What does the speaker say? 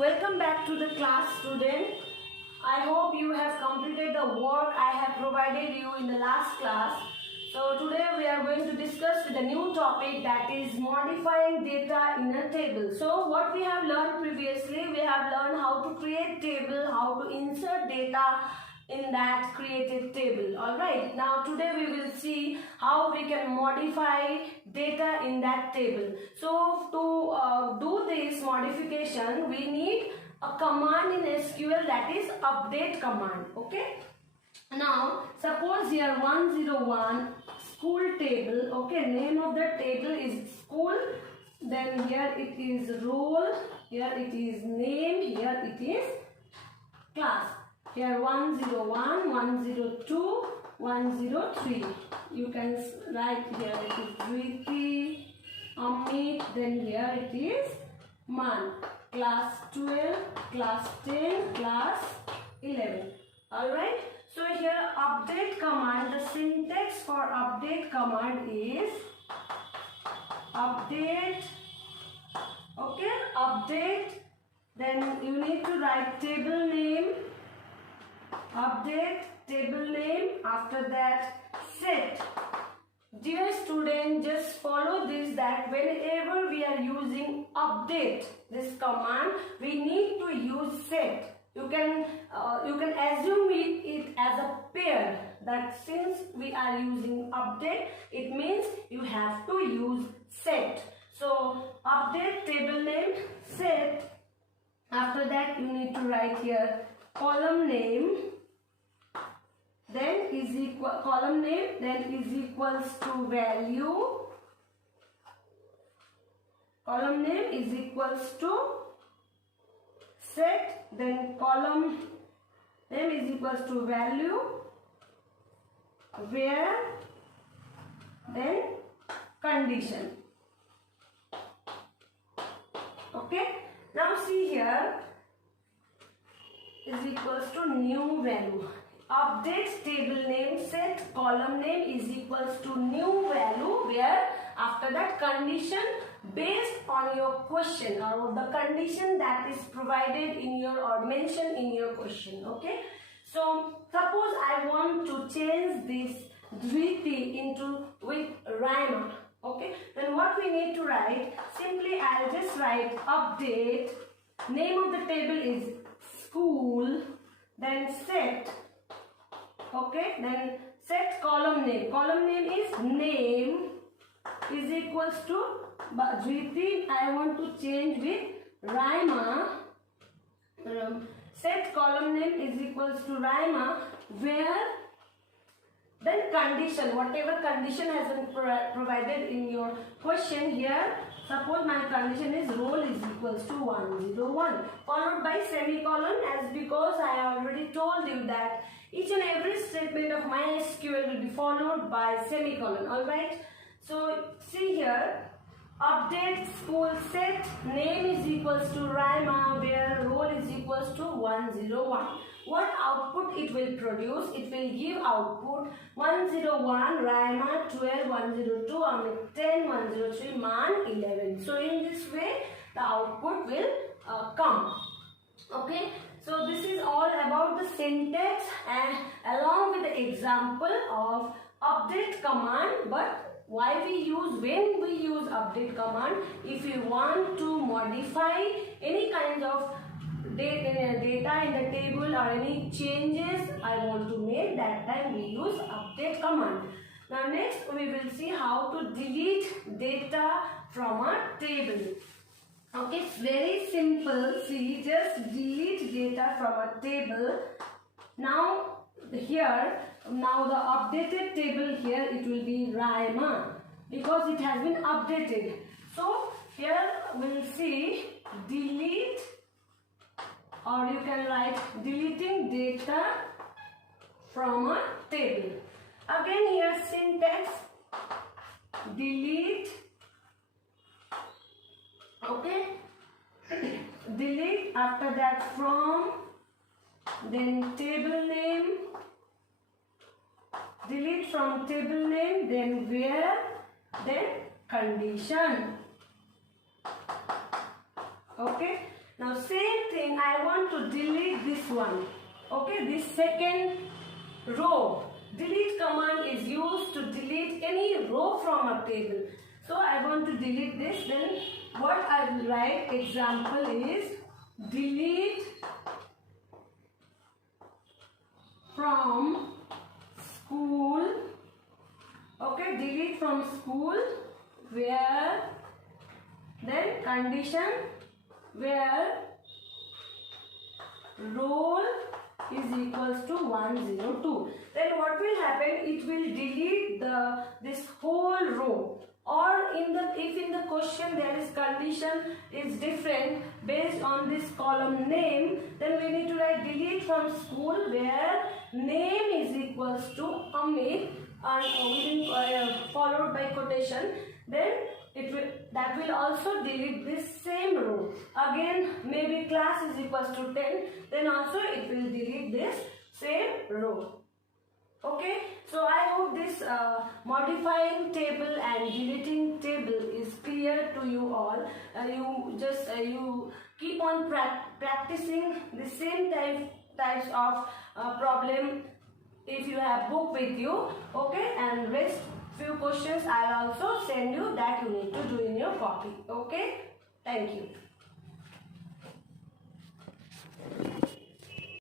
Welcome back to the class, student. I hope you have completed the work I have provided you in the last class. So today we are going to discuss with a new topic, that is modifying data in a table. So what we have learned previously, we have learned how to create table, how to insert data in that created table. Alright, now today we will see how we can modify data in that table. So to do this modification, we need a command in SQL, that is update command. Okay, now suppose here 101 school table. Okay, name of the table is school, then here it is roll, here it is name, here it is class. Here 101, 102, 103. You can write here it is Preeti, Amit, then here it is Man. Class 12, class 10, class 11. Alright. So here update command, the syntax for update command is update. Okay, update. Then you need to write table name. Update table name, after that set. Dear student, just follow this, that whenever we are using update this command, we need to use set. You can assume it as a pair, that since we are using update, it means you have to use set. So update table name set. After that you need to write here column name, then is equal column name, then is equals to value. Column name is equals to set, then column name is equals to value, where, then condition. Okay, now see here is equals to new value. Update table name set column name is equals to new value, where after that condition based on your question or the condition that is provided in your or mentioned in your question. Okay, so suppose I want to change this Dhriti into with Raima. Okay, then what we need to write, simply I'll just write update, name of the table is school, then set. Okay, then set column name is name is equals to Dhriti, I want to change with Raima. Set column name is equals to Raima, where then condition, whatever condition has been provided in your question here. Suppose my condition is roll is equals to 101 followed by semicolon, as because I already told you that each and every statement of my SQL will be followed by semicolon. Alright, so see here, update school set name is equals to Raima, where roll is equals to 101. What output it will produce? It will give output 101 Raima, 12, 102 Amit, 10, 103 Man, 11. So in this way the output will come. Okay, so this is all about the syntax and along with the example of update command. But why we use, when we use update command, if you want to modify any kind of data in the table or any changes I want to make, that time we use update command. Now next we will see how to delete data from a table. Okay, it's very simple. See, just delete data from a table. Now here, now the updated table here, it will be Raima because it has been updated. So here we will see delete, or you can write deleting data from a table. Again here syntax delete. Okay, delete, after that from, then table name, delete from table name, then where, then condition. Okay, Now same thing, I want to delete this one. Okay, this second row. Delete command is used to delete any row from a table. So I want to delete this. Then what I will write example is delete from school. Okay, delete from school where, then condition where roll is equals to 102. Then what will happen? It will delete this whole row. Or if in the question there is condition is different based on this column name, then we need to write delete from school where name is equals to Amit and followed by quotation. Then that will also delete this same row. Again, maybe class is equals to 10, then also it will delete this same row. Okay, so I hope this modifying table and deleting table is clear to you all. You keep on practicing the same types of problem if you have book with you. Okay, and rest few questions I'll also send you that you need to do in your copy. Okay, thank you.